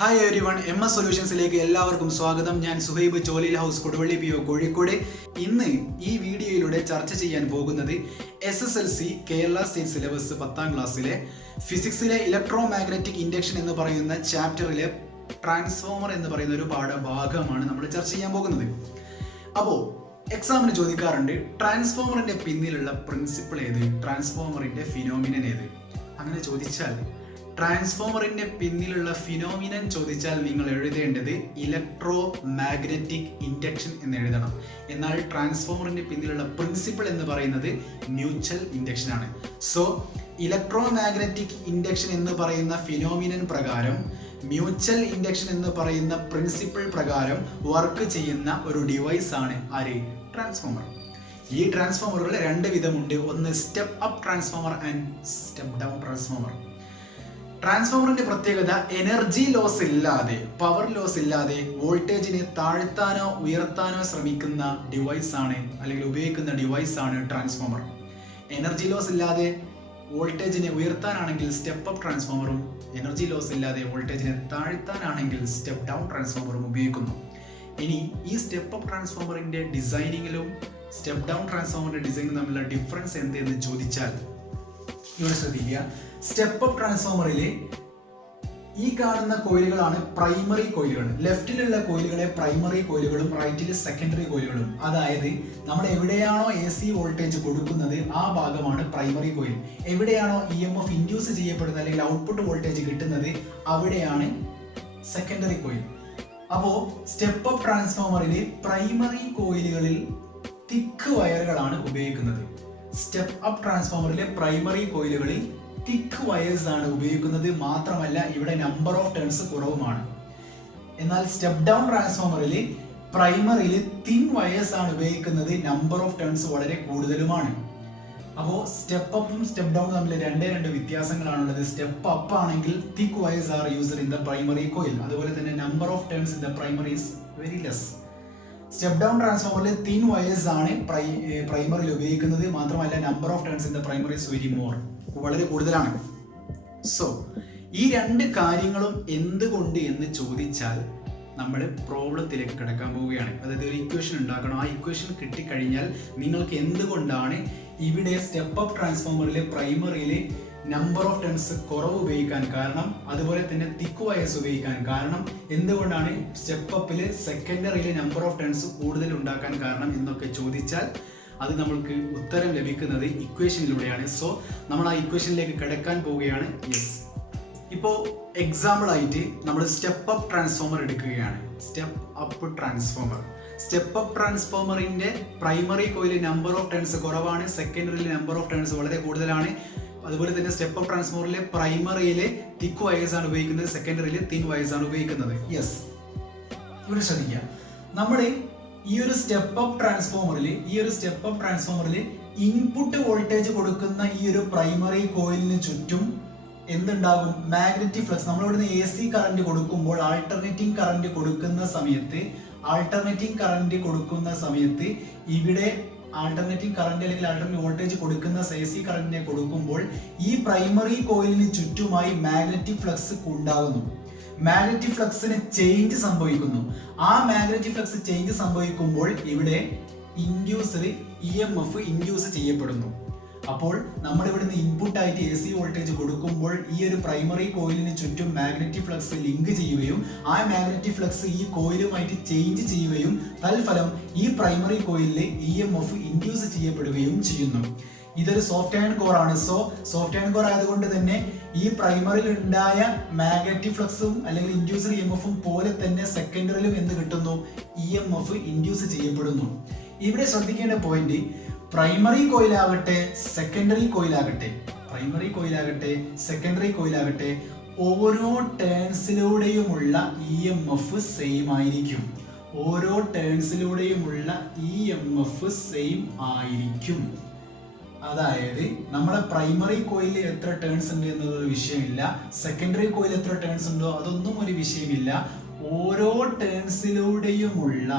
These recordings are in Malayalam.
ഹായ് എവരിവൺ, MS സൊല്യൂഷൻസിലേക്ക് എല്ലാവർക്കും സ്വാഗതം. ഞാൻ സുഹൈബ്, ചോലിൽ ഹൗസ്, കൊടുവള്ളി PO, കോഴിക്കോട്. ഇന്ന് ഈ വീഡിയോയിലൂടെ ചർച്ച ചെയ്യാൻ പോകുന്നത് SSLC കേരള സ്റ്റേറ്റ് സിലബസ് 10ാം ക്ലാസ്സിലെ ഫിസിക്സിലെ ഇലക്ട്രോ മാഗ്നറ്റിക് ഇൻഡക്ഷൻ എന്ന് പറയുന്ന ചാപ്റ്ററിലെ ട്രാൻസ്ഫോമർ എന്ന് പറയുന്ന ഒരു പാഠഭാഗമാണ് നമ്മൾ ചർച്ച ചെയ്യാൻ പോകുന്നത്. അപ്പോൾ എക്സാമിന് ചോദിക്കാറുണ്ട്, ട്രാൻസ്ഫോമറിന്റെ പിന്നിലുള്ള പ്രിൻസിപ്പിൾ ഏത്, ട്രാൻസ്ഫോമറിന്റെ ഫിനോമിനൻ ഏത്? അങ്ങനെ ചോദിച്ചാൽ ട്രാൻസ്ഫോമറിന്റെ പിന്നിലുള്ള ഫിനോമിനൻ ചോദിച്ചാൽ നിങ്ങൾ എഴുതേണ്ടത് ഇലക്ട്രോ മാഗ്നറ്റിക് ഇൻഡക്ഷൻ എന്ന് എഴുതണം. എന്നാൽ ട്രാൻസ്ഫോമറിന്റെ പിന്നിലുള്ള പ്രിൻസിപ്പിൾ എന്ന് പറയുന്നത് മ്യൂച്വൽ ഇൻഡക്ഷൻ ആണ്. സോ ഇലക്ട്രോ മാഗ്നറ്റിക് ഇൻഡക്ഷൻ എന്ന് പറയുന്ന ഫിനോമിനൻ പ്രകാരം, മ്യൂച്വൽ ഇൻഡക്ഷൻ എന്ന് പറയുന്ന പ്രിൻസിപ്പിൾ പ്രകാരം വർക്ക് ചെയ്യുന്ന ഒരു ഡിവൈസ് ആണ് ആര്? ട്രാൻസ്ഫോമർ. ഈ ട്രാൻസ്ഫോമറുകൾ രണ്ട് വിധമുണ്ട്. ഒന്ന് step up transformer and step down transformer. ട്രാൻസ്ഫോമറിന്റെ പ്രത്യേകത എനർജി ലോസ് ഇല്ലാതെ, പവർ ലോസ് ഇല്ലാതെ വോൾട്ടേജിനെ താഴ്ത്താനോ ഉയർത്താനോ ശ്രമിക്കുന്ന ഡിവൈസ് ആണ്, അല്ലെങ്കിൽ ഉപയോഗിക്കുന്ന ഡിവൈസ് ആണ് ട്രാൻസ്ഫോമർ. എനർജി ലോസ് ഇല്ലാതെ വോൾട്ടേജിനെ ഉയർത്താനാണെങ്കിൽ സ്റ്റെപ്പ് അപ്പ് ട്രാൻസ്ഫോമറും, എനർജി ലോസ് ഇല്ലാതെ വോൾട്ടേജിനെ താഴ്ത്താനാണെങ്കിൽ സ്റ്റെപ്പ് ഡൗൺ ട്രാൻസ്ഫോമറും ഉപയോഗിക്കുന്നു. ഇനി ഈ സ്റ്റെപ്പ് അപ്പ് ട്രാൻസ്ഫോമറിന്റെ ഡിസൈനിങ്ങിലും സ്റ്റെപ്പ് ഡൗൺ ട്രാൻസ്ഫോമറിന്റെ ഡിസൈനിലും തമ്മിലുള്ള ഡിഫറൻസ് എന്തെന്ന് ചോദിച്ചാൽ ഇവിടെ ശ്രദ്ധിക്കുക. സ്റ്റെപ്പ് അപ്പ് ട്രാൻസ്ഫോമറിൽ ഈ കാണുന്ന കോയിലുകളാണ് പ്രൈമറി കോയിലുകൾ. ലെഫ്റ്റിലുള്ള കോയിലുകളെ പ്രൈമറി കോയിലുകളും റൈറ്റിൽ സെക്കൻഡറി കോയിലുകളും. അതായത് നമ്മൾ എവിടെയാണോ AC വോൾട്ടേജ് കൊടുക്കുന്നത് ആ ഭാഗമാണ് പ്രൈമറി കോയിൽ. എവിടെയാണോ EMF ഇൻഡ്യൂസ് ചെയ്യപ്പെടുന്നത് അല്ലെങ്കിൽ ഔട്ട്പുട്ട് വോൾട്ടേജ് കിട്ടുന്നത് അവിടെയാണ് സെക്കൻഡറി കോയിൽ. അപ്പോൾ സ്റ്റെപ്പ് അപ്പ് ട്രാൻസ്ഫോമറിൽ പ്രൈമറി കോയിലുകളിൽ തിക്ക് വയറുകളാണ് ഉപയോഗിക്കുന്നത്. സ്റ്റെപ്പ് അപ്പ് ട്രാൻസ്ഫോമറിലെ പ്രൈമറി കോയിലുകളിൽ തിക്ക് വയേഴ്സ് ആണ് ഉപയോഗിക്കുന്നത്. മാത്രമല്ല ഇവിടെ നമ്പർ ഓഫ് ടേൺസ് കുറവുമാണ്. എന്നാൽ സ്റ്റെപ്പ് ഡൗൺ ട്രാൻസ്ഫോമറിൽ പ്രൈമറിയിൽ തിൻ വയേഴ്സ് ആണ് ഉപയോഗിക്കുന്നത്. നമ്പർ ഓഫ് ടേൺസ് വളരെ കൂടുതലുമാണ്. അപ്പോൾ സ്റ്റെപ്പ് അപ്പും സ്റ്റെപ്പ് ഡൗൺ തമ്മിൽ രണ്ട് വ്യത്യാസങ്ങളാണുള്ളത്. സ്റ്റെപ്പ് അപ്പ് ആണെങ്കിൽ thick wires are used in the primary coil. അതുപോലെ തന്നെ number of turns in the primary is very less. Step down ട്രാൻസ്ഫോമറിൽ തിൻ വയേഴ്സ് ആണ് പ്രൈമറിയിൽ ഉപയോഗിക്കുന്നത്. മാത്രമല്ല number of turns in the primary is very more, വളരെ കൂടുതലാണ്. സോ ഈ രണ്ട് കാര്യങ്ങളും എന്തുകൊണ്ട് എന്ന് ചോദിച്ചാൽ നമ്മൾ പ്രോബ്ലത്തിലേക്ക് കിടക്കാൻ പോവുകയാണ്. അതായത് ഒരു ഇക്വേഷൻ ഉണ്ടാക്കണം. ആ ഇക്വേഷൻ കിട്ടിക്കഴിഞ്ഞാൽ നിങ്ങൾക്ക് എന്തുകൊണ്ടാണ് ഇവിടെ സ്റ്റെപ്പ് അപ്പ് ട്രാൻസ്ഫോമറിലെ പ്രൈമറിയിൽ നമ്പർ ഓഫ് ടേൺസ് കുറവ് ഉപയോഗിക്കാൻ കാരണം, അതുപോലെ തന്നെ തിക്ക് വയേഴ്സ് ഉപയോഗിക്കാൻ കാരണം, എന്തുകൊണ്ടാണ് സ്റ്റെപ്പ് അപ്പിൽ സെക്കൻഡറിയിൽ നമ്പർ ഓഫ് ടേൺസ് കൂടുതൽ ഉണ്ടാക്കാൻ കാരണം എന്നൊക്കെ ചോദിച്ചാൽ അത് നമ്മൾക്ക് ഉത്തരം ലഭിക്കുന്നത് ഇക്വേഷനിലൂടെയാണ്. സോ നമ്മൾ ആ ഇക്വേഷനിലേക്ക് കിടക്കാൻ പോവുകയാണ്. യെസ്, ഇപ്പോൾ എക്സാമ്പിൾ ആയിട്ട് നമ്മൾ സ്റ്റെപ്പ് അപ്പ് ട്രാൻസ്ഫോമർ എടുക്കുകയാണ്. Step up transformer, step up ട്രാൻസ്ഫോമറിന്റെ primary coil number of turns കുറവാണ്, സെക്കൻഡറിയിൽ നമ്പർ ഓഫ് ടേൺസ് വളരെ കൂടുതലാണ്. അതുപോലെ തന്നെ സ്റ്റെപ്പ് അപ്പ് ട്രാൻസ്ഫോമറിലെ പ്രൈമറിയിലെ തിക്ക് വയേഴ്സ് ആണ് ഉപയോഗിക്കുന്നത്, സെക്കൻഡറിയിലെ തിൻ വയേഴ്സ് ആണ് ഉപയോഗിക്കുന്നത്. യെസ്, ഇവിടെ ശ്രദ്ധിക്കുക. നമ്മൾ ഈ ഒരു സ്റ്റെപ്പ് അപ്പ് ട്രാൻസ്ഫോമറിൽ ഇൻപുട്ട് വോൾട്ടേജ് കൊടുക്കുന്ന ഈ ഒരു പ്രൈമറി കോയിലിന് ചുറ്റും എന്തുണ്ടാകും? Magnetic flux. നമ്മൾ ഇവിടുന്ന് AC കറന്റ് കൊടുക്കുമ്പോൾ ആൾട്ടർനേറ്റിംഗ് കറന്റ് കൊടുക്കുന്ന സമയത്ത് ഇവിടെ ആൾട്ടർനേറ്റിംഗ് കറന്റ് അല്ലെങ്കിൽ ആൾട്ടർനേറ്റ് വോൾട്ടേജ് കൊടുക്കുന്ന AC കറന്റിനെ കൊടുക്കുമ്പോൾ ഈ പ്രൈമറി കോയിലിന് ചുറ്റുമായി മാഗ്നറ്റിക് ഫ്ലക്സ് ഉണ്ടാകുന്നു. മാഗ്നറ്റിക് ഫ്ലക്സിന് ചേഞ്ച് സംഭവിക്കുന്നു. ആ മാഗ്നറ്റിക് ഫ്ലക്സ് ചേഞ്ച് സംഭവിക്കുമ്പോൾ ഇവിടെ EMF ഇൻഡ്യൂസ് ചെയ്യപ്പെടുന്നു. അപ്പോൾ നമ്മൾ ഇവിടുന്ന് ഇൻപുട്ട് ആയിട്ട് AC വോൾട്ടേജ് കൊടുക്കുമ്പോൾ ഈ ഒരു പ്രൈമറി കോയിലിന് ചുറ്റും മാഗ്നറ്റിക് ഫ്ലക്സ് ലിങ്ക് ചെയ്യുകയും ആ മാഗ്നറ്റിക് ഫ്ലക്സ് ഈ കോയിലുമായിട്ട് ചേഞ്ച് ചെയ്യുകയും തൽഫലം ഈ പ്രൈമറി കോയിലിൽ EMF ഇൻഡ്യൂസ് ചെയ്യപ്പെടുകയും ചെയ്യുന്നു. ഇതൊരു സോഫ്റ്റ് അയൺ കോർ ആണ്. സോ സോഫ്റ്റ് അയൺ കോർ ആയതുകൊണ്ട് തന്നെ ഈ പ്രൈമറിയിൽ ഉണ്ടായ മാഗ്നറ്റിക് ഫ്ലക്സും അല്ലെങ്കിൽ ഇൻഡ്യൂസർ EMFും പോലെ തന്നെ സെക്കൻഡറിയിലും എന്ത് കിട്ടുന്നു? EMF ഇൻഡ്യൂസ് ചെയ്യപ്പെടുന്നു. ഇവിടെ ശ്രദ്ധിക്കേണ്ട പോയിന്റ്, പ്രൈമറി കോയിലാകട്ടെ സെക്കൻഡറി കോയിലാകട്ടെ ഓരോ ടേൺസിലൂടെയുമുള്ള EMF സെയിം ആയിരിക്കും. അതായത് നമ്മുടെ പ്രൈമറി കോയിലിൽ എത്ര ടേൺസ് ഉണ്ട് എന്നതൊരു വിഷയമില്ല, സെക്കൻഡറി കോയിൽ എത്ര ടേൺസ് ഉണ്ടോ അതൊന്നും ഒരു വിഷയമില്ല. ഓരോ ടേൺസിലൂടെയുമുള്ള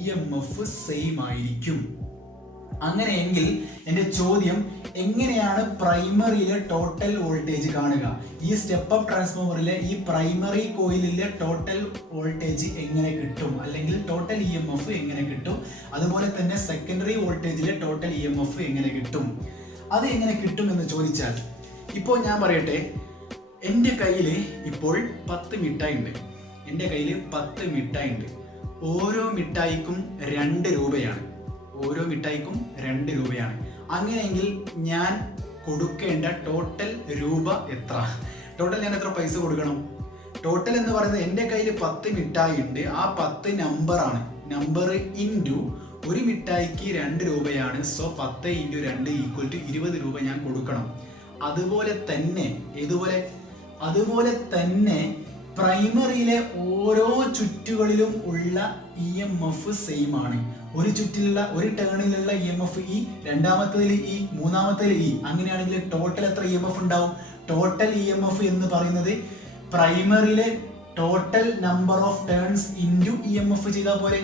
EMF സെയിം ആയിരിക്കും. അങ്ങനെയെങ്കിൽ എൻ്റെ ചോദ്യം, എങ്ങനെയാണ് പ്രൈമറിയിലെ ടോട്ടൽ വോൾട്ടേജ് കാണുക? ഈ സ്റ്റെപ്പ് അപ്പ് ട്രാൻസ്ഫോമറിലെ ഈ പ്രൈമറി കോയിലിലെ ടോട്ടൽ വോൾട്ടേജ് എങ്ങനെ കിട്ടും, അല്ലെങ്കിൽ ടോട്ടൽ EMF എങ്ങനെ കിട്ടും? അതുപോലെ തന്നെ സെക്കൻഡറി വോൾട്ടേജിലെ ടോട്ടൽ EMF എങ്ങനെ കിട്ടും? അത് എങ്ങനെ കിട്ടും എന്ന് ചോദിച്ചാൽ, ഇപ്പോൾ ഞാൻ പറയട്ടെ, എൻ്റെ കയ്യിൽ ഇപ്പോൾ 10 മിഠായി ഉണ്ട്. എൻ്റെ കയ്യിൽ 10 മിഠായി ഉണ്ട്. ഓരോ മിഠായിക്കും 2 രൂപയാണ്. ഓരോ മിഠായിക്കും 2 രൂപയാണ്. അങ്ങനെയെങ്കിൽ ഞാൻ കൊടുക്കേണ്ട ടോട്ടൽ രൂപ എത്ര? ടോട്ടൽ ഞാൻ എത്ര പൈസ കൊടുക്കണം? ടോട്ടൽ എന്ന് പറയുന്നത്, എൻ്റെ കയ്യിൽ 10 മിഠായി ഉണ്ട്. ആ 10 നമ്പറാണ്. നമ്പർ ഇൻറ്റു ഒരു മിഠായിക്ക് 2 രൂപയാണ്. സോ 10 × 2 = 20 രൂപ ഞാൻ കൊടുക്കണം. അതുപോലെ തന്നെ പ്രൈമറിയിലെ ഓരോ ചുറ്റുകളിലും ഉള്ള EMF സെയിം ആണ്. ഒരു ചുറ്റിലുള്ള ഒരു ടേണിലുള്ള EMF E, രണ്ടാമത്തേതിൽ E, മൂന്നാമത്തേതിൽ E. അങ്ങനെയാണെങ്കിൽ ടോട്ടൽ എത്ര EMF ഉണ്ടാവും? ടോട്ടൽ EMF എന്ന് പറയുന്നത് പ്രൈമറിയിലെ total number of turns into EMF ചെയ്താൽ പോലെ.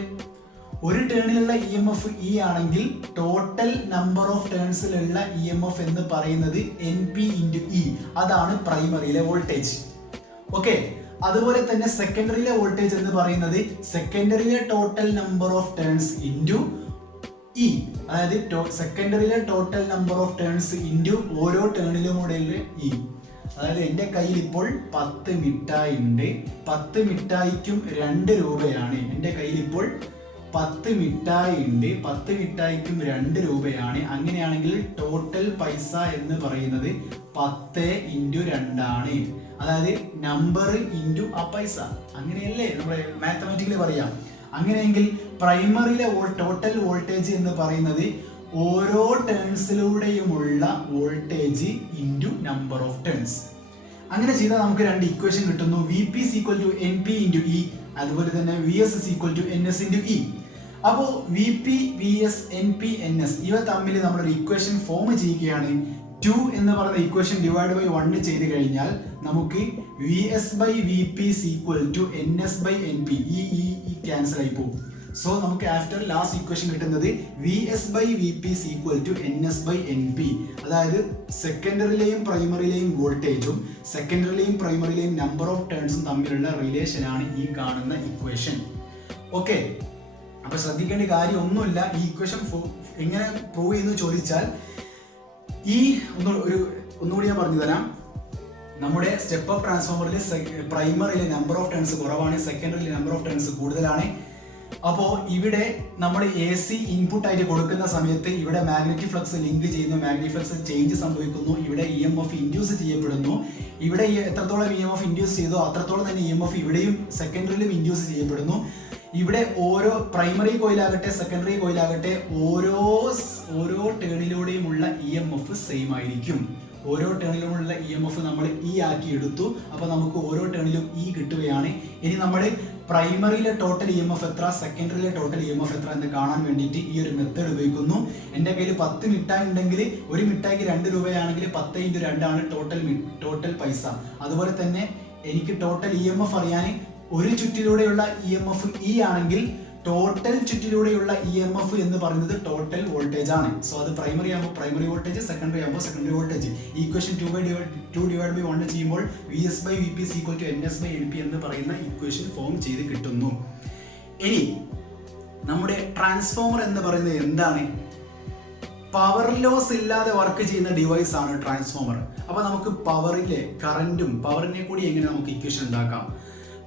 ഒരു ടേണിലുള്ള EMF E ആണെങ്കിൽ ടോട്ടൽ നമ്പർ ഓഫ് ടേൺസിലുള്ള EMF എന്ന് പറയുന്നത് NP × E. അതാണ് പ്രൈമറിയിലെ വോൾട്ടേജ്. ഓക്കെ. അതുപോലെ തന്നെ സെക്കൻഡറിയിലെ വോൾട്ടേജ് എന്ന് പറയുന്നത് സെക്കൻഡറിയിലെ total number of turns into E. അതായത് സെക്കൻഡറിയിലെ total number of turns into ഓരോ ടേണിലുമുള്ള E. അതായത് എൻ്റെ കയ്യിൽ ഇപ്പോൾ 10 മിഠായി ഉണ്ട്. 10 മിഠായിക്കും 2 രൂപയാണ്. എൻ്റെ കയ്യിൽ ഇപ്പോൾ 10 മിഠായി ഉണ്ട്. 10 മിഠായിക്കും 2 രൂപയാണ്. അങ്ങനെയാണെങ്കിൽ ടോട്ടൽ പൈസ എന്ന് പറയുന്നത് 10 × 2 ആണ്. അതായത് നമ്പർ ഇൻറ്റു ആ പൈസ. അങ്ങനെയല്ലേ നമ്മൾ മാത്തമാറ്റിക്കലി പറയാം. അങ്ങനെയെങ്കിൽ പ്രൈമറിയിലെ ടോട്ടൽ വോൾട്ടേജ് എന്ന് പറയുന്നത് ഓരോ ടേൺസിലൂടെയുമുള്ള voltage into number of turns. അങ്ങനെ ചെയ്താൽ നമുക്ക് 2 ഇക്വേഷൻ കിട്ടുന്നു. Vp = NP × E, അതുപോലെ തന്നെ Vs = NS × E. അപ്പോൾ Vp, Vs, NP, NS ഇവ തമ്മിൽ നമ്മളൊരു ഇക്വേഷൻ ഫോം ചെയ്യുകയാണ്. 2 എന്ന് പറയുന്ന ഇക്വേഷൻ ഡിവൈഡ് ബൈ 1 ചെയ്ത് കഴിഞ്ഞാൽ നമുക്ക് Vs/Vp = NS/NP. ഈ ക്യാൻസൽ ആയി പോകും. സോ നമുക്ക് ആഫ്റ്റർ ലാസ്റ്റ് ഇക്വേഷൻ കിട്ടുന്നത് Vs/Vp = NS/NP. അതായത് സെക്കൻഡറിയിലെയും പ്രൈമറിയിലെയും വോൾട്ടേജും സെക്കൻഡറിയിലെയും പ്രൈമറിയിലെയും നമ്പർ ഓഫ് ടേൺസും തമ്മിലുള്ള റിലേഷൻ ആണ് ഈ കാണുന്ന ഇക്വേഷൻ. ഓക്കെ. അപ്പൊ ശ്രദ്ധിക്കേണ്ട കാര്യം ഒന്നുമില്ല. ഈ ഇക്വേഷൻ എങ്ങനെ പ്രൂവ് ചെയ്യുന്നു ചോദിച്ചാൽ, ഒന്നുകൂടി ഞാൻ പറഞ്ഞു തരാം. നമ്മുടെ സ്റ്റെപ്പ് അപ്പ് ട്രാൻസ്ഫോമറിൽ പ്രൈമറിയിലെ നമ്പർ ഓഫ് ടേൺസ് കുറവാണ്, സെക്കൻഡറിയിലെ നമ്പർ ഓഫ് ടേൺസ് കൂടുതലാണ്. അപ്പോൾ ഇവിടെ നമ്മൾ AC ഇൻപുട്ട് ആയിട്ട് കൊടുക്കുന്ന സമയത്ത് ഇവിടെ മാഗ്നറ്റിക് ഫ്ലക്സ് ലിങ്ക് ചെയ്യുന്നു, മാഗ്നറ്റിക് ഫ്ലക്സ് ചേഞ്ച് സംഭവിക്കുന്നു, ഇവിടെ EMF ഇൻഡ്യൂസ് ചെയ്യപ്പെടുന്നു. ഇവിടെ എത്രത്തോളം EMF ഇൻഡ്യൂസ് ചെയ്തോ അത്രത്തോളം തന്നെ EMF ഇവിടെയും സെക്കൻഡറിയിലും ഇൻഡ്യൂസ് ചെയ്യപ്പെടുന്നു. ഇവിടെ ഓരോ പ്രൈമറി കോയിലാകട്ടെ സെക്കൻഡറി കോയിലാകട്ടെ ഓരോ ടേണിലൂടെയുമുള്ള EMF സെയിം ആയിരിക്കും. ഓരോ ടേണിലുമുള്ള EMF നമ്മൾ E ആക്കി എടുത്തു. അപ്പോൾ നമുക്ക് ഓരോ ടേണിലും E കിട്ടുകയാണ്. ഇനി നമ്മൾ പ്രൈമറിയിലെ ടോട്ടൽ EMF എത്ര, സെക്കൻഡറിയിലെ ടോട്ടൽ EMF എത്ര എന്ന് കാണാൻ വേണ്ടിയിട്ട് ഈ ഒരു മെത്തേഡ് ഉപയോഗിക്കുന്നു. എൻ്റെ കയ്യിൽ 10 മിഠായി ഉണ്ടെങ്കിൽ ഒരു മിഠായിക്ക് 2 രൂപയാണെങ്കിൽ 10 × 2 ആണ് ടോട്ടൽ പൈസ. അതുപോലെ തന്നെ എനിക്ക് ടോട്ടൽ EMF അറിയാൻ ഒരു ചുറ്റിലൂടെയുള്ള EMF E ആണെങ്കിൽ ടോട്ടൽ ചുറ്റിലൂടെയുള്ള EMF എന്ന് പറയുന്നത് ടോട്ടൽ വോൾട്ടേജ് ആണ്. സോ അത് പ്രൈമറി ആകുമ്പോൾ പ്രൈമറി വോൾട്ടേജ്, സെക്കൻഡറി ആകുമ്പോൾ സെക്കൻഡറി വോൾട്ടേജ്. ഈക്വേഷൻ 2/1 ചെയ്യുമ്പോൾ Vs/Vp = NS/NP എന്ന് പറയുന്ന ഇക്വേഷൻ ഫോം ചെയ്ത് കിട്ടുന്നു. ഇനി നമ്മുടെ ട്രാൻസ്ഫോമർ എന്ന് പറയുന്നത് എന്താണ്? പവർ ലോസ് ഇല്ലാതെ വർക്ക് ചെയ്യുന്ന ഡിവൈസ് ആണ് ട്രാൻസ്ഫോമർ. അപ്പോൾ നമുക്ക് പവറിലെ കറന്റും പവറിനെ കൂടി എങ്ങനെ നമുക്ക് ഇക്വേഷൻ ഉണ്ടാക്കാം?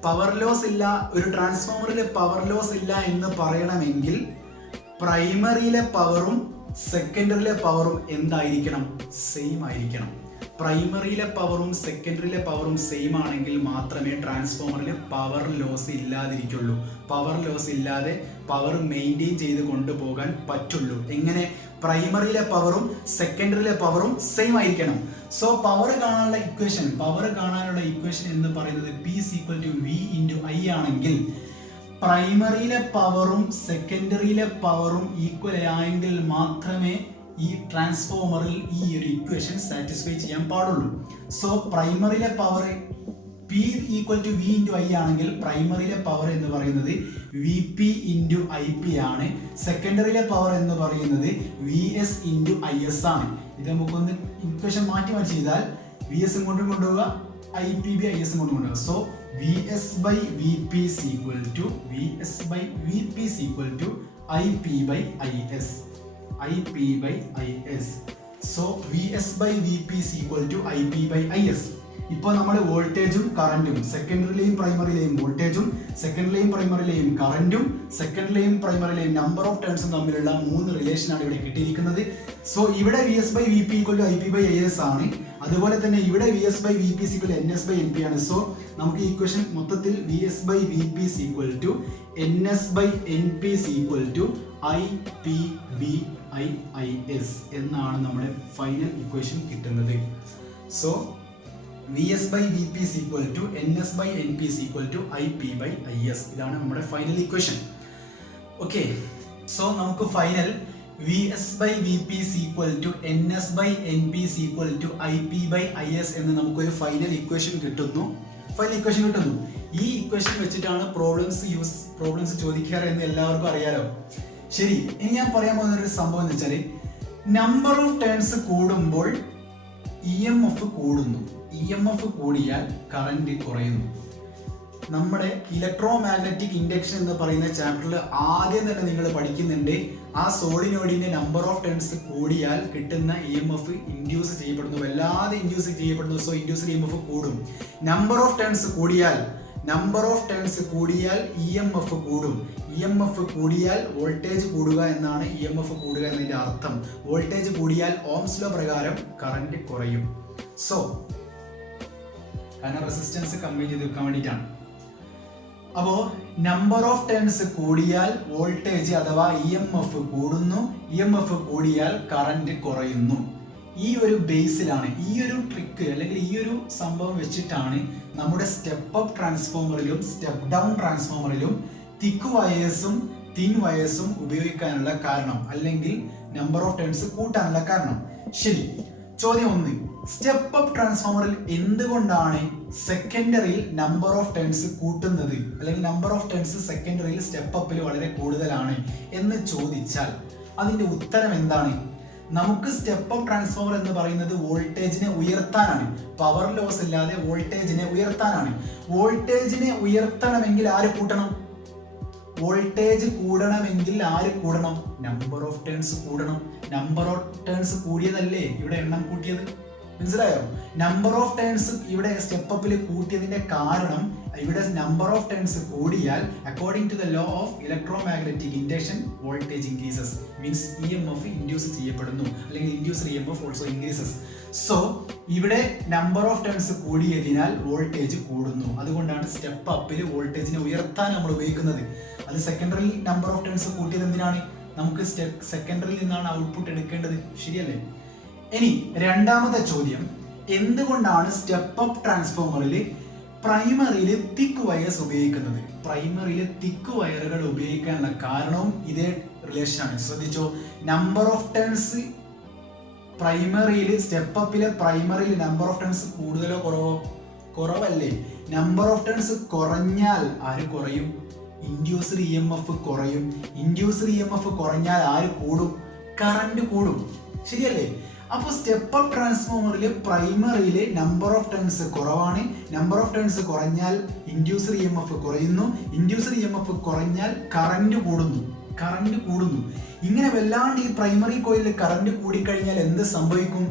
പവർ ലോസ് ഇല്ല, ഒരു ട്രാൻസ്ഫോമറിലെ പവർ ലോസ് ഇല്ല എന്ന് പറയണമെങ്കിൽ പ്രൈമറിയിലെ പവറും സെക്കൻഡറിയിലെ പവറും എന്തായിരിക്കണം? സെയിം ആയിരിക്കണം. പ്രൈമറിയിലെ പവറും സെക്കൻഡറിയിലെ പവറും സെയിം ആണെങ്കിൽ മാത്രമേ ട്രാൻസ്ഫോമറിൽ പവർ ലോസ് ഇല്ലാതിരിക്കുള്ളൂ. പവർ ലോസ് ഇല്ലാതെ പവർ മെയിൻറ്റെയിൻ ചെയ്ത് കൊണ്ടുപോകാൻ പറ്റുള്ളൂ. എങ്ങനെ? പ്രൈമറിയിലെ പവറും സെക്കൻഡറിയിലെ പവറും സെയിം ആയിരിക്കണം. സോ പവർ കാണാനുള്ള ഇക്വേഷൻ എന്ന് പറയുന്നത് P = V × I ആണെങ്കിൽ പ്രൈമറിയിലെ പവറും സെക്കൻഡറിയിലെ പവറും ഈക്വൽ ആയെങ്കിൽ മാത്രമേ ഈ ട്രാൻസ്ഫോമറിൽ ഈ ഒരു ഇക്വേഷൻ സാറ്റിസ്ഫൈ ചെയ്യാൻ പാടുള്ളൂ. സോ പ്രൈമറിയിലെ power P P equal to V into I ആണെങ്കിൽ പ്രൈമറിയിലെ പവർ എന്ന് പറയുന്നത് V P into I P ആണ്. സെക്കൻഡറിയിലെ പവർ എന്ന് പറയുന്നത് V S into I S ആണ്. ഇത് നമുക്കൊന്ന് ഇക്വേഷൻ മാറ്റി ചെയ്താൽ വി എസ് കൊണ്ടും കൊണ്ടുപോവുക, I P by I S കൊണ്ടും കൊണ്ടുപോവുക. So V S by V P is equal to V S by V P is equal to I P by I S. I P by I S. So V S by V P is equal to I P by I S. ഇപ്പോൾ നമ്മൾ വോൾട്ടേജും കറന്റും, സെക്കൻഡറിയിലെയും പ്രൈമറിയിലെയും വോൾട്ടേജും സെക്കൻഡറിയിലെയും പ്രൈമറിയിലെയും കറന്റും സെക്കൻഡറിയിലെയും പ്രൈമറിയിലെയും നമ്പർ ഓഫ് ടേൺസും തമ്മിലുള്ള 3 റിലേഷനാണ് ഇവിടെ കിട്ടിയിരിക്കുന്നത്. സോ ഇവിടെ V S by V P equal to I P by I S ആണ്. അതുപോലെ തന്നെ ഇവിടെ V S by V P equal to N S by N P ആണ്. സോ നമുക്ക് ഈ ഇക്വേഷൻ മൊത്തത്തിൽ V S by V P equal to N S by N P equal to I P by I I S എന്നാണ് നമ്മുടെ ഫൈനൽ ഇക്വേഷൻ കിട്ടുന്നത്. So V S by V P is equal to N S by N P is equal to I P by I S. ഇതാണ് നമ്മുടെ ഫൈനൽ ഇക്വേഷൻ. ഓക്കെ, സോ നമുക്ക് final V S by V P is equal to N S by N P is equal to I P by I S എന്ന് നമുക്കൊരു ഫൈനൽ ഇക്വേഷൻ കിട്ടുന്നു. ഈ ഇക്വേഷൻ വെച്ചിട്ടാണ് പ്രോബ്ലംസ് ചോദിക്കാറ് എന്ന് എല്ലാവർക്കും അറിയാലോ. ശരി, ഇനി ഞാൻ പറയാൻ പോകുന്ന ഒരു സംഭവം എന്ന് വെച്ചാൽ നമ്പർ ഓഫ് ടേൺസ് കൂടുമ്പോൾ ഇ എം എഫ് കൂടുന്നു. ഇ എം എഫ് കൂടിയാൽ കറന്റ് കുറയുന്നു. നമ്മുടെ ഇലക്ട്രോ മാഗ്നറ്റിക് ഇൻഡക്ഷൻ എന്ന് പറയുന്ന ചാപ്റ്ററിൽ ആദ്യം തന്നെ നിങ്ങൾ പഠിക്കുന്നുണ്ട്, ആ സോളിനോയിഡിന്റെ നമ്പർ ഓഫ് ടേൺസ് കൂടിയാൽ കിട്ടുന്ന ഇ എം എഫ് ഇൻഡ്യൂസ് ചെയ്യപ്പെടുന്നു, വല്ലാതെ ഇൻഡ്യൂസ് ചെയ്യപ്പെടുന്നു. So induced E M F കൂടും. നമ്പർ ഓഫ് ടേൺസ് കൂടിയാൽ ഇ എം എഫ് കൂടും. ഇ എം എഫ് കൂടിയാൽ വോൾട്ടേജ് കൂടുക എന്നാണ് ഇ എം എഫ് കൂടുക എന്നതിന്റെ അർത്ഥം. വോൾട്ടേജ് കൂടിയാൽ ഓംസ് ലോ പ്രകാരം കറന്റ് കുറയും. സോ കാരണം റെസിസ്റ്റൻസ് കമ്പൈൻ ചെയ്ത് വെക്കാൻ വേണ്ടിയിട്ടാണ്. അപ്പോൾ നമ്പർ ഓഫ് ടേൺസ് കൂടിയാൽ വോൾട്ടേജ് അഥവാ ഇ എം എഫ് കൂടുന്നു, ഇ എം എഫ് കൂടിയാൽ കറന്റ് കുറയുന്നു. ഈ ഒരു ബേസിലാണ്, ഈ ഒരു ട്രിക്ക് അല്ലെങ്കിൽ ഈ ഒരു സംഭവം വെച്ചിട്ടാണ് നമ്മുടെ സ്റ്റെപ്പ് അപ്പ് ട്രാൻസ്ഫോമറിലും സ്റ്റെപ്പ് ഡൗൺ ട്രാൻസ്ഫോമറിലും തിക്ക് വയേഴ്സും തിൻ വയേഴ്സും ഉപയോഗിക്കാനുള്ള കാരണം, അല്ലെങ്കിൽ നമ്പർ ഓഫ് ടേൺസ് കൂട്ടാനുള്ള കാരണം. ശരി, ചോദ്യം 1, സ്റ്റെപ്പ് അപ്പ് ട്രാൻസ്ഫോമറിൽ എന്തുകൊണ്ടാണ് സെക്കൻഡറിയിൽ നമ്പർ ഓഫ് ടേൺസ് കൂട്ടുന്നത്, അല്ലെങ്കിൽ നമ്പർ ഓഫ് ടേൺസ് സെക്കൻഡറിയിൽ സ്റ്റെപ്പ് അപ്പിൽ വളരെ കൂടുതലാണ് എന്ന് ചോദിച്ചാൽ അതിന്റെ ഉത്തരം എന്താണ്? നമുക്ക് സ്റ്റെപ്പ് അപ്പ് ട്രാൻസ്ഫോമർ എന്ന് പറയുന്നത് വോൾട്ടേജിനെ ഉയർത്താനാണ്. പവർ ലോസ് ഇല്ലാതെ വോൾട്ടേജിനെ ഉയർത്താനാണ്. വോൾട്ടേജിനെ ഉയർത്തണമെങ്കിൽ ആര് കൂട്ടണം? വോൾട്ടേജ് കൂടണമെങ്കിൽ ആര് കൂടണം? നമ്പർ ഓഫ് ടേൺസ് കൂടണം. നമ്പർ ഓഫ് ടേൺസ് കൂടിയതല്ലേ ഇവിടെ എണ്ണം കൂട്ടിയത്? മനസ്സിലായോ? നമ്പർ ഓഫ് ടേൺസ് ഇവിടെ സ്റ്റെപ്പ് അപ്പിൽ കൂട്ടിയതിന്റെ കാരണം ഇവിടെ നമ്പർ ഓഫ് ടേൺസ് കൂടിയാൽ according to the law of electromagnetic induction voltage increases, means E M F induce ചെയ്യപ്പെടുന്നു, അല്ലെങ്കിൽ induced E M F also increases. So ഇവിടെ നമ്പർ ഓഫ് ടേൺസ് കൂടിയതിനാൽ വോൾട്ടേജ് കൂടുന്നു. അതുകൊണ്ടാണ് സ്റ്റെപ്പ് അപ്പിൽ വോൾട്ടേജിനെ ഉയർത്താൻ നമ്മൾ ഉപയോഗിക്കുന്നത്. അത് സെക്കൻഡറിയിൽ നമ്പർ ഓഫ് ടേൺസ് കൂട്ടിയത് എന്തിനാണ്? നമുക്ക് സെക്കൻഡറിയിൽ നിന്നാണ് ഔട്ട്പുട്ട് എടുക്കേണ്ടത്, ശരിയല്ലേ? ഇനി രണ്ടാമത്തെ ചോദ്യം, എന്തുകൊണ്ടാണ് സ്റ്റെപ്പ് അപ്പ് ട്രാൻസ്ഫോമറിൽ പ്രൈമറിയിൽ തിക്ക് വയേഴ്സ് ഉപയോഗിക്കുന്നത്? പ്രൈമറിയിൽ തിക്ക് വയറുകൾ ഉപയോഗിക്കാനുള്ള കാരണവും ഇതേ റിലേഷൻ ആണ്. ശ്രദ്ധിച്ചോ, നമ്പർ ഓഫ് ടേൺസ് പ്രൈമറിയിൽ സ്റ്റെപ്പ് അപ്പിലെ പ്രൈമറിയിൽ നമ്പർ ഓഫ് ടേൺസ് കൂടുതലോ കുറവോ? കുറവല്ലേ? നമ്പർ ഓഫ് ടേൺസ് കുറഞ്ഞാൽ ആര് കുറയും? ഇൻഡ്യൂസ്ഡ് ഇ എം എഫ് കുറയും. ഇൻഡ്യൂസ്ഡ് ഇ എം എഫ് കുറഞ്ഞാൽ ആര് കൂടും? കറന്റ് കൂടും, ശരിയല്ലേ? അപ്പോൾ സ്റ്റെപ്പ് അപ്പ് ട്രാൻസ്ഫോമറിൽ പ്രൈമറിയിൽ നമ്പർ ഓഫ് ടേൺസ് കുറവാണ്. നമ്പർ ഓഫ് ടേൺസ് കുറഞ്ഞാൽ ഇൻഡ്യൂസ്ഡ് ഇ എം എഫ് കുറയുന്നു. ഇൻഡ്യൂസ്ഡ് ഇ എം എഫ് കുറഞ്ഞാൽ കറന്റ് കൂടുന്നു. ഇങ്ങനെ വല്ലാണ്ട് ഈ പ്രൈമറി കോയിലിൽ കറന്റ് കൂടിക്കഴിഞ്ഞാൽ എന്ത് സംഭവിക്കും?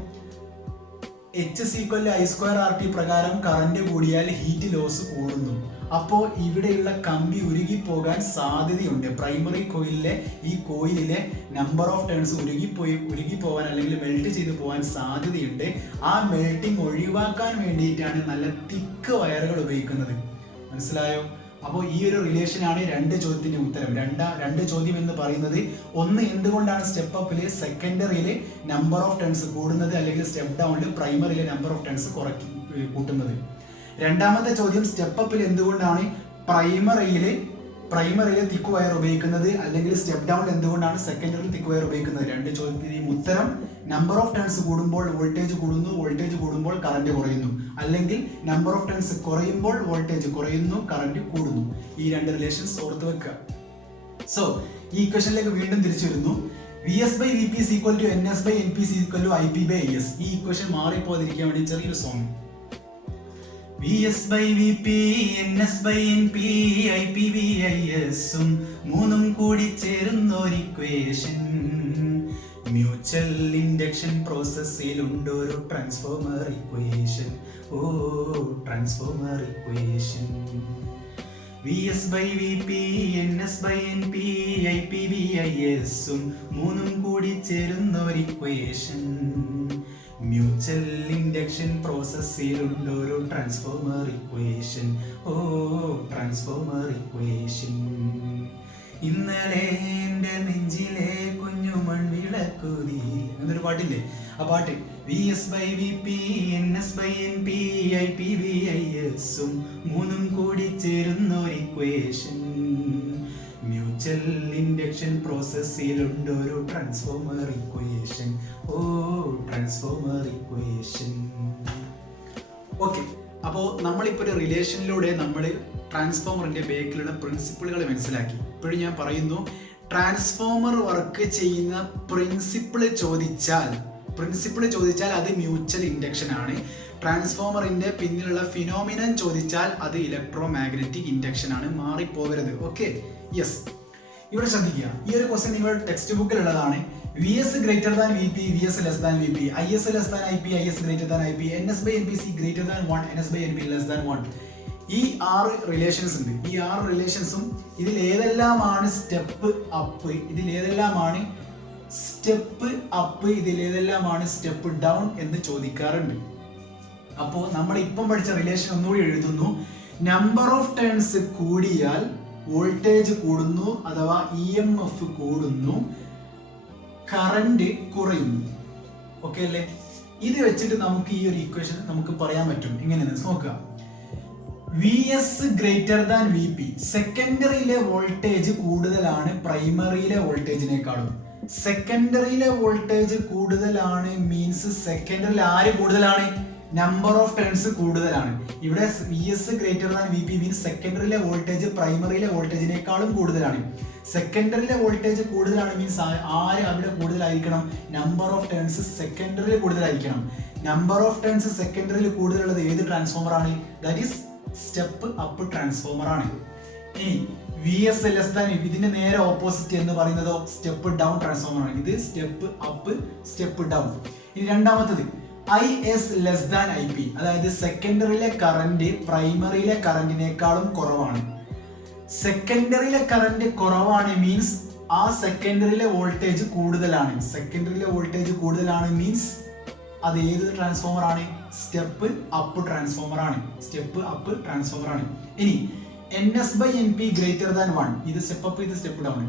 H=I²RT പ്രകാരം കറന്റ് കൂടിയാൽ ഹീറ്റ് ലോസ് കൂടുന്നു. അപ്പോൾ ഇവിടെയുള്ള കമ്പി ഉരുകിപ്പോകാൻ സാധ്യതയുണ്ട്. പ്രൈമറി കോയിലിലെ ഈ കോയിലിലെ നമ്പർ ഓഫ് ടേൺസ് ഉരുകിപ്പോകാൻ അല്ലെങ്കിൽ മെൽറ്റ് ചെയ്ത് പോകാൻ സാധ്യതയുണ്ട്. ആ മെൽറ്റിംഗ് ഒഴിവാക്കാൻ വേണ്ടിയിട്ടാണ് നല്ല തിക്ക് വയറുകൾ ഉപയോഗിക്കുന്നത്. മനസ്സിലായോ? അപ്പോൾ ഈ ഒരു റിലേഷനാണ് രണ്ട് ചോദ്യത്തിന്റെ ഉത്തരം. രണ്ട് ചോദ്യം എന്ന് പറയുന്നത്, ഒന്ന് എന്തുകൊണ്ടാണ് സ്റ്റെപ്പ് അപ്പില് സെക്കൻഡറിയില് നമ്പർ ഓഫ് ടേൺസ് കൂടുന്നത്, അല്ലെങ്കിൽ സ്റ്റെപ്പ് ഡൗണിൽ പ്രൈമറിയിലെ നമ്പർ ഓഫ് ടേൺസ് കൂട്ടുന്നത്. രണ്ടാമത്തെ ചോദ്യം, സ്റ്റെപ്പ് അപ്പിൽ എന്തുകൊണ്ടാണ് പ്രൈമറിയില് തിക്ക് വയർ ഉപയോഗിക്കുന്നത്, അല്ലെങ്കിൽ സ്റ്റെപ്പ് ഡൗണിൽ എന്തുകൊണ്ടാണ് സെക്കൻഡറിയിൽ തിക്ക് വയർ ഉപയോഗിക്കുന്നത്. രണ്ട് ചോദ്യത്തിന്റെയും ഉത്തരം നമ്പർ ഓഫ് ടേൺസ് കൂടുമ്പോൾ വോൾട്ടേജ് കൂടുന്നു, വോൾട്ടേജ് കൂടുമ്പോൾ കറന്റ് കുറയുന്നു, അല്ലെങ്കിൽ നമ്പർ ഓഫ് ടേൺസ് കുറയുമ്പോൾ വോൾട്ടേജ് കുറയുന്നു, കറന്റ് കൂടുന്നു. ഈ രണ്ട് റിലേഷൻസ് ഓർത്ത് വെക്കുക. സോ ഈ ഇക്വേഷനിലേക്ക് വീണ്ടും തിരിച്ചു വരുന്നു. Vs by Vp is equal to Ns by Np is equal to Ip by Is. ഈ ഇക്വേഷൻ മാറിപ്പോതിരിക്കാൻ വേണ്ടി ചെറിയൊരു song. Vs by Vp, Ns by Np, Ip by Is മൂന്നും കൂടി ചേരുന്ന ഒരു ഇക്വേഷൻ. മ്യൂച്വൽ ഇൻഡക്ഷൻ പ്രോസസ്സിലുണ്ടൊരു transformer equation. Oh transformer equation. Vs by Vp, Ns by Np, Ip by Is മൂന്നും കൂടി ചേരുന്ന ഒരു ഇക്വേഷൻ. മ്യൂച്വൽ ഇൻഡക്ഷൻ പ്രോസസ്സിലുണ്ടൊരു transformer equation. Oh transformer equation. ഇന്നലെ എൻ്റെ നെഞ്ചിലെ കുഞ്ഞു മൺവിളക്കുതി എന്നൊരു പാട്ടില്ലേ, ആ പാട്ട്. Vs by Vp, Ns by Np, Ip by Is മൂന്നും കൂടി ചേരുന്ന ഒരു ഇക്വേഷൻ. മ്യൂച്വൽ ഇൻഡക്ഷൻ പ്രോസസ്സിലുണ്ടൊരു transformer equation. Oh transformer equation. Okay, അപ്പോൾ നമ്മളിപ്പോൾ ഒരു റിലേഷനിലൂടെ നമ്മൾ ട്രാൻസ്ഫോമറിന്റെ ബേക്കിലുള്ള പ്രിൻസിപ്പിളുകൾ മനസ്സിലാക്കി. ഇപ്പോഴും ഞാൻ പറയുന്നു, ട്രാൻസ്ഫോമർ വർക്ക് ചെയ്യുന്ന പ്രിൻസിപ്പിൾ ചോദിച്ചാൽ അത് മ്യൂച്വൽ ഇൻഡക്ഷൻ ആണ്. ട്രാൻസ്ഫോമറിന്റെ പിന്നിലുള്ള ഫിനോമിനൻ ചോദിച്ചാൽ അത് ഇലക്ട്രോ മാഗ്നറ്റിക് ഇൻഡക്ഷൻ ആണ്. മാറിപ്പോകരുത്. Okay, yes. ഇവിടെ ശ്രദ്ധിക്കുക, ഈ ഒരു ക്വസ്റ്റ്യൻ നിങ്ങൾ ടെക്സ്റ്റ് ബുക്കിൽ ഉള്ളതാണ്. Vs greater than Vp, Vs less than Vp, Is less than Ip, Is greater than Ip, Ns by Np is greater than 1, Ns by Np less than 1. ഈ 6 റിലേഷൻസ് ഉണ്ട്. ഈ 6 റിലേഷൻസും ഇതിൽ ഏതെല്ലാമാണ് സ്റ്റെപ്പ് അപ്പ്, ഇതിൽ ഏതെല്ലാമാണ് സ്റ്റെപ്പ് ഡൗൺ എന്ന് ചോദിക്കാറുണ്ട്. അപ്പോൾ നമ്മൾ ഇപ്പം പഠിച്ച റിലേഷൻ ഒന്നുകൂടി എഴുതുന്നു. നമ്പർ ഓഫ് ടേൺസ് കൂടിയാൽ വോൾട്ടേജ് കൂടുന്നു, അഥവാ EMF കൂടുന്നു, കറന്റ് കുറയുന്നു. ഓക്കെ അല്ലേ? ഇത് വെച്ചിട്ട് നമുക്ക് ഈ ഒരു ഇക്വേഷൻ നമുക്ക് പറയാൻ പറ്റും. എങ്ങനെയാണെന്ന് നോക്കുക. Vs ഗ്രേറ്റർ ദാൻ Vp, സെക്കൻഡറിയിലെ വോൾട്ടേജ് കൂടുതലാണ് പ്രൈമറിയിലെ വോൾട്ടേജിനേക്കാളും. സെക്കൻഡറിയിലെ വോൾട്ടേജ് കൂടുതലാണ് മീൻസ് സെക്കൻഡറിയിൽ ആര് കൂടുതലാണ്? നമ്പർ ഓഫ് ടേൺസ് കൂടുതലാണ്. ഇവിടെ Vs greater than Vp means സെക്കൻഡറിയിലെ വോൾട്ടേജ് പ്രൈമറിയിലെ വോൾട്ടേജിനേക്കാളും കൂടുതലാണ്. സെക്കൻഡറിയിലെ വോൾട്ടേജ് കൂടുതലാണ് മീൻസ് ആര് അവിടെ കൂടുതലായിരിക്കണം? നമ്പർ ഓഫ് ടേൺസ് സെക്കൻഡറിയിൽ കൂടുതലായിരിക്കണം. നമ്പർ ഓഫ് ടേൺസ് സെക്കൻഡറിയിൽ കൂടുതലുള്ളത് ഏത് ട്രാൻസ്ഫോമർ ആണ്? That is step up transformer ആണ്. ഇനി Vs ലെസ് ദാൻ Vp, ഇതിന്റെ നേരെ ഓപ്പോസിറ്റ് എന്ന് പറയുന്നതോ സ്റ്റെപ്പ് ഡൗൺ ട്രാൻസ്ഫോമർ ആണ്. ഇത് സ്റ്റെപ്പ് അപ്പ്, സ്റ്റെപ്പ് ഡൗൺ. ഇനി രണ്ടാമത്തത് Is ലെസ് ദാൻ Ip, അതായത് സെക്കൻഡറിയിലെ കറന്റ് പ്രൈമറിയിലെ കറന്റിനേക്കാളും കുറവാണ്. സെക്കൻഡറിയിലെ കറന്റ് കുറവാണ് മീൻസ് ആ സെക്കൻഡറിയിലെ വോൾട്ടേജ് കൂടുതലാണ്. സെക്കൻഡറിയിലെ വോൾട്ടേജ് കൂടുതലാണ് മീൻസ് അത് ഏത് ട്രാൻസ്ഫോമർ ആണ്? സ്റ്റെപ്പ് അപ്പ് ട്രാൻസ്ഫോമർ ആണ്. സ്റ്റെപ്പ് അപ്പ് ട്രാൻസ്ഫോമർ ആണ്. ഇനി Ns by Np greater than 1, ഇത് സ്റ്റെപ്പ് അപ്പ്, ഇത് step down.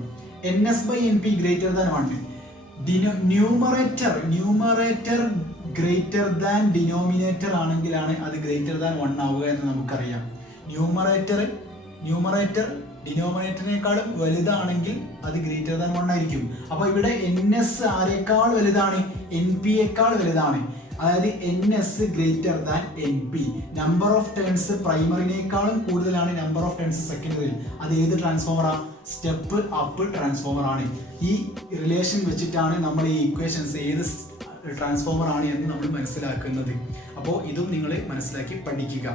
Ns by Np greater than 1, numerator greater than denominator ആണെങ്കിലാണ് അത് ഗ്രേറ്റർ ദാൻ 1 ആവുക എന്ന് നമുക്കറിയാം. ന്യൂമറേറ്റർ ഡിനോമിനേറ്ററിനേക്കാളും വലുതാണെങ്കിൽ അത് ഗ്രേറ്റർ ദാൻ 1 ആയിരിക്കും. അപ്പൊ ഇവിടെ Ns ആരെക്കാൾ വലുതാണ്? Np യേക്കാൾ വലുതാണ്. അതായത് Ns greater than Np. Number of turns പ്രൈമറിനേക്കാളും കൂടുതലാണ് നമ്പർ ഓഫ് ടേൺസ് സെക്കൻഡറിയിൽ. അത് ഏത് ട്രാൻസ്ഫോമറാ? സ്റ്റെപ്പ് അപ്പ് ട്രാൻസ്ഫോമർ ആണ്. ഈ റിലേഷൻ വെച്ചിട്ടാണ് നമ്മൾ ഈ ഇക്വേഷൻസ് ഏത് ട്രാൻസ്ഫോമർ ആണ് എന്ന് നമ്മൾ മനസ്സിലാക്കുന്നത്. അപ്പോൾ ഇതും നിങ്ങൾ മനസ്സിലാക്കി പഠിക്കുക.